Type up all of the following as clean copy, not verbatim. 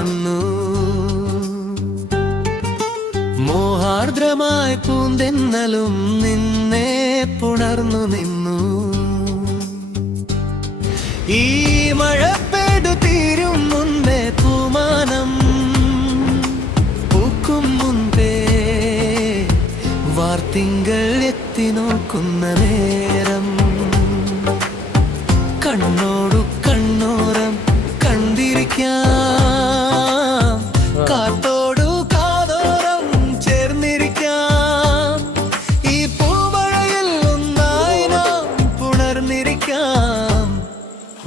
വന്നു. മോഹാർദ്രമായി പൂന്തെന്നലും നിന്നെ പുണർന്നു നിന്നു. ഈ മഴ പെയ്തു തീരും മുൻപേ പൂമാനം പൂക്കും മുൻപേ വാർത്തിങ്കൾ എത്തി നോക്കുന്ന നേരം കണ്ണോടു കണ്ണോരം കണ്ടിരിക്കാം, കാത്തോടു കാതോരം ചേർന്നിരിക്കാം. ഈ പൂമഴയിൽ ഒന്നായി നാം പുണർന്നിരിക്കാം.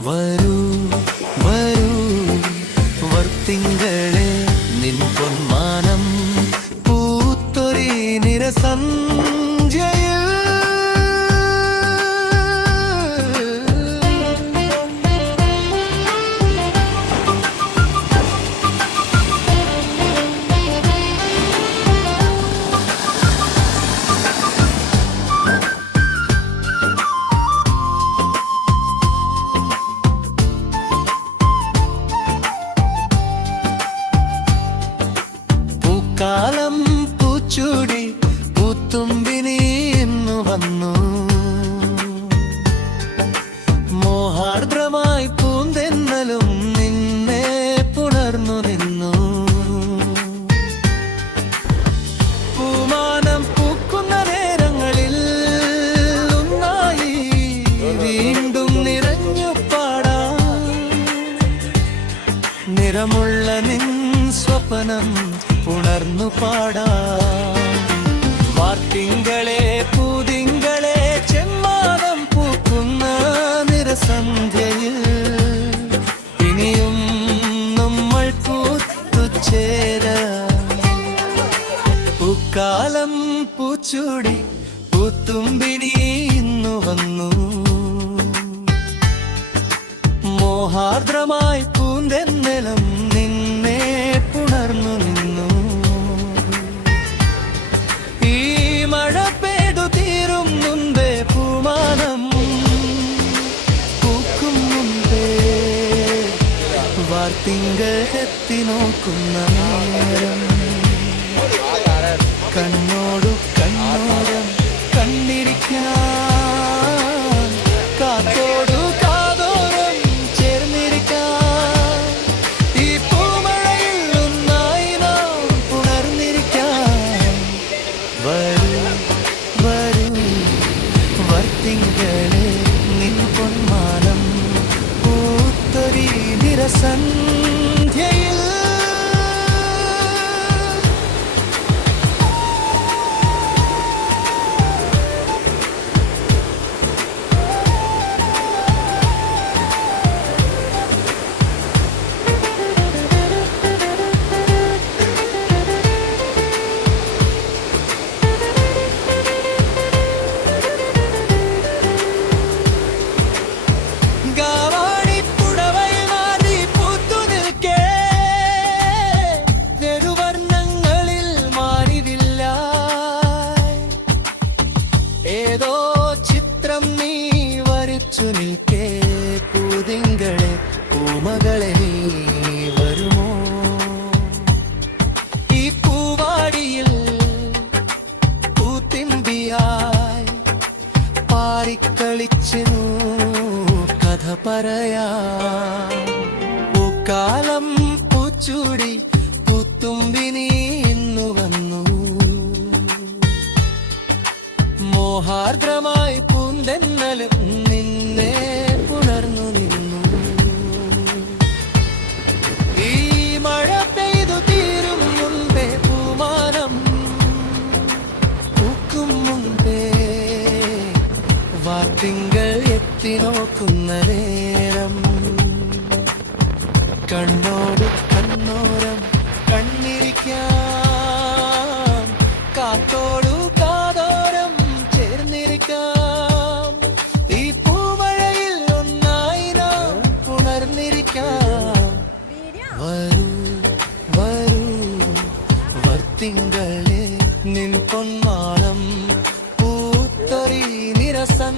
വരൂ വരൂ വർത്തിങ്കളെ നിൻ പൊന്മാനം പൂത്തൊരി നിരസഞ്ജയിൽ. കാലം പൂച്ചൂടി പൂത്തുമ്പിനി ഇന്നു വന്നു. മോഹാർദ്രമായി പൂന്തെന്നലും നിന്നെ പുണർന്നു നിന്നു. പൂമാനം പൂക്കുന്ന നേരങ്ങളിൽ ഒന്നായി വീണ്ടും നിറഞ്ഞു പാടാം. നിറമുള്ള നിൻ സ്വപ്നം ഉണർന്നു പാടാം. വാർത്തിങ്കളെ പൂതിങ്കളെ ചെമ്മാനം പൂക്കുന്ന നിരസന്ധ്യയിൽ ഇനിയും നമ്മൾ പൂത്തുചേരാം. പൂക്കാലം പൂച്ചൂടി പൂത്തുമ്പിനി ഇന്നു വന്നു. മോഹാർദ്രമായി പൂന്തെന്നലും നിന്നെ പുണർന്നു നിന്നു. ഈ മഴ പെയ്തു തീരും മുൻപേ പൂമാനം പൂക്കും മുൻപേ വാർത്തിങ്കൾ എത്തി നോക്കുന്ന നേരം കണ്ണോടു കണ്ണോരം കണ്ടിരിക്കാം, കാത്തോടു കാതോരം ചേർന്നിരിക്കാം. ഈ പൂമഴയിൽ ഒന്നായി നാം പുണർന്നിരിക്കാം. വരൂ വരൂ വർത്തിങ്കളെ നിൻ പൊന്മാനം പൂത്തൊരി നിരസന്ധ്യയിൽ. ഏതോ ചിത്രം നീ വരച്ചു നിൽക്കേ പൂതിങ്കളെ പൂമകളെ നീ വരുമോ? ഈ പൂവാടിയിൽ പൂത്തിമ്പിയായി പാറിക്കളിച്ചു കഥ പറയാം. പൂക്കാലം പൂച്ചൂടി പൂത്തുമ്പിനി ഇന്നു വന്നു. മോഹാർദ്രമായി പൂന്തെന്നലും നിന്നെ പുണർന്നു നിന്നു. ഈ മഴ പെയ്തു തീരും മുൻപേ പൂമാനം പൂക്കും മുൻപേ വാർത്തിങ്കൾ എത്തി നോക്കുന്ന നേരം കണ്ണോട് കണ്ണോരം കണ്ണിരിക്കാം, കാത്തോടു കാതോരം ചേർന്നിരിക്കാം. ഈ പൂമഴയിൽ ഒന്നായി നാം പുണർന്നിരിക്കാം. വരൂ വരൂ വർത്തിങ്കളെ നിൻ പൊന്മാനം പൂത്തൊരി നിരസൻ